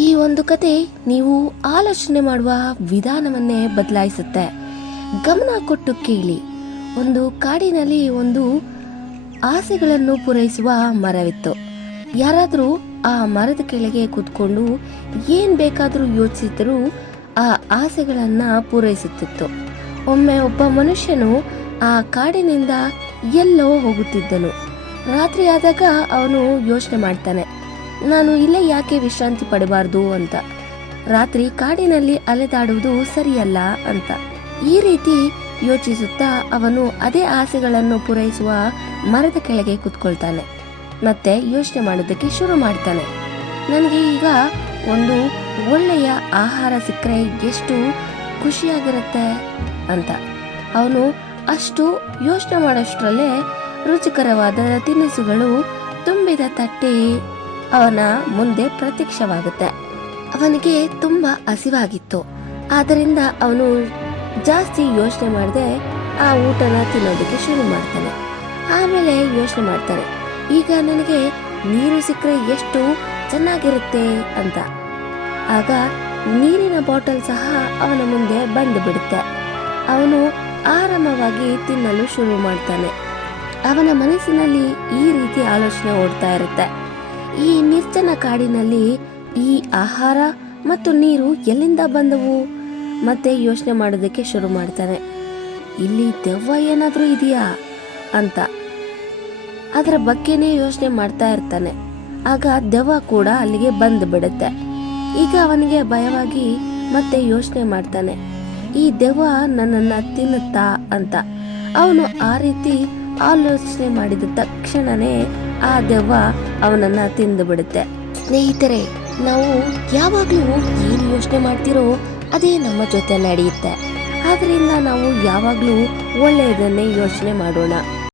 ಈ ಒಂದು ಕತೆ ನೀವು ಆಲೋಚನೆ ಮಾಡುವ ವಿಧಾನವನ್ನೇ ಬದಲಾಯಿಸುತ್ತೆ. ಗಮನ ಕೊಟ್ಟು ಕೇಳಿ. ಒಂದು ಕಾಡಿನಲ್ಲಿ ಒಂದು ಆಸೆಗಳನ್ನು ಪೂರೈಸುವ ಮರವಿತ್ತು. ಯಾರಾದರೂ ಆ ಮರದ ಕೆಳಗೆ ಕೂತ್ಕೊಂಡು ಏನ್ ಬೇಕಾದರೂ ಯೋಚಿಸಿದರೂ ಆ ಆಸೆಗಳನ್ನ ಪೂರೈಸುತ್ತಿತ್ತು. ಒಮ್ಮೆ ಒಬ್ಬ ಮನುಷ್ಯನು ಆ ಕಾಡಿನಿಂದ ಎಲ್ಲೋ ಹೋಗುತ್ತಿದ್ದನು. ರಾತ್ರಿ ಆದಾಗ ಅವನು ಯೋಚನೆ ಮಾಡ್ತಾನೆ, ನಾನು ಇಲ್ಲೇ ಯಾಕೆ ವಿಶ್ರಾಂತಿ ಪಡಬಾರ್ದು ಅಂತ. ರಾತ್ರಿ ಕಾಡಿನಲ್ಲಿ ಅಲೆದಾಡುವುದು ಸರಿಯಲ್ಲ ಅಂತ. ಈ ರೀತಿ ಯೋಚಿಸುತ್ತಾ ಅವನು ಅದೇ ಆಸೆಗಳನ್ನು ಪೂರೈಸುವ ಮರದ ಕೆಳಗೆ ಕುತ್ಕೊಳ್ತಾನೆ. ಮತ್ತೆ ಯೋಚನೆ ಮಾಡೋದಕ್ಕೆ ಶುರು ಮಾಡ್ತಾನೆ. ನನಗೆ ಈಗ ಒಂದು ಒಳ್ಳೆಯ ಆಹಾರ ಸಿಕ್ಕರೆ ಎಷ್ಟು ಖುಷಿಯಾಗಿರುತ್ತೆ ಅಂತ. ಅವನು ಅಷ್ಟು ಯೋಚನೆ ಮಾಡೋಷ್ಟರಲ್ಲೇ ರುಚಿಕರವಾದ ತಿನಿಸುಗಳು ತುಂಬಿದ ತಟ್ಟೆ ಅವನ ಮುಂದೆ ಪ್ರತ್ಯಕ್ಷವಾಗುತ್ತೆ. ಅವನಿಗೆ ತುಂಬಾ ಹಸಿವಾಗಿತ್ತು. ಆದ್ದರಿಂದ ಅವನು ಜಾಸ್ತಿ ಯೋಚನೆ ಮಾಡದೆ ಆ ಊಟನ ತಿನ್ನೋದಕ್ಕೆ ಶುರು ಮಾಡ್ತಾನೆ. ಆಮೇಲೆ ಯೋಚನೆ ಮಾಡ್ತಾನೆ, ಈಗ ನನಗೆ ನೀರು ಸಿಕ್ಕರೆ ಎಷ್ಟು ಚೆನ್ನಾಗಿರುತ್ತೆ ಅಂತ. ಆಗ ನೀರಿನ ಬಾಟಲ್ ಸಹ ಅವನ ಮುಂದೆ ಬಂದು ಬಿಡುತ್ತೆ. ಅವನು ಆರಾಮವಾಗಿ ತಿನ್ನಲು ಶುರು ಮಾಡ್ತಾನೆ. ಅವನ ಮನಸ್ಸಿನಲ್ಲಿ ಈ ರೀತಿ ಆಲೋಚನೆ ಓಡ್ತಾ ಇರುತ್ತೆ, ಈ ನಿರ್ಜನ ಕಾಡಿನಲ್ಲಿ ಈ ಆಹಾರ ಮತ್ತು ನೀರು ಎಲ್ಲಿಂದ ಬಂದವು? ಮತ್ತೆ ಯೋಚನೆ ಮಾಡೋದಕ್ಕೆ ಶುರು ಮಾಡ್ತಾನೆ, ಇಲ್ಲಿ ದೆವ್ವ ಏನಾದ್ರೂ ಇದೆಯಾ ಅಂತ. ಅದರ ಬಗ್ಗೆನೇ ಯೋಚನೆ ಮಾಡ್ತಾ ಇರ್ತಾನೆ. ಆಗ ದೆವ್ವ ಕೂಡ ಅಲ್ಲಿಗೆ ಬಂದು ಬಿಡುತ್ತೆ. ಈಗ ಅವನಿಗೆ ಭಯವಾಗಿ ಮತ್ತೆ ಯೋಚನೆ ಮಾಡ್ತಾನೆ, ಈ ದೆವ್ವ ನನ್ನನ್ನ ತಿನ್ನುತ್ತಾ ಅಂತ. ಅವನು ಆ ರೀತಿ ಆಲೋಚನೆ ಮಾಡಿದ ತಕ್ಷಣನೇ ಆ ದೆವ್ವ ಅವನನ್ನ ತಿಂದು ಬಿಡುತ್ತೆ. ಸ್ನೇಹಿತರೆ, ನಾವು ಯಾವಾಗ್ಲೂ ಏನು ಯೋಚನೆ ಮಾಡ್ತಿರೋ ಅದೇ ನಮ್ಮ ಜೊತೆ ನಡೆಯುತ್ತೆ. ಆದ್ರಿಂದ ನಾವು ಯಾವಾಗ್ಲೂ ಒಳ್ಳೆಯದನ್ನೇ ಯೋಚನೆ ಮಾಡೋಣ.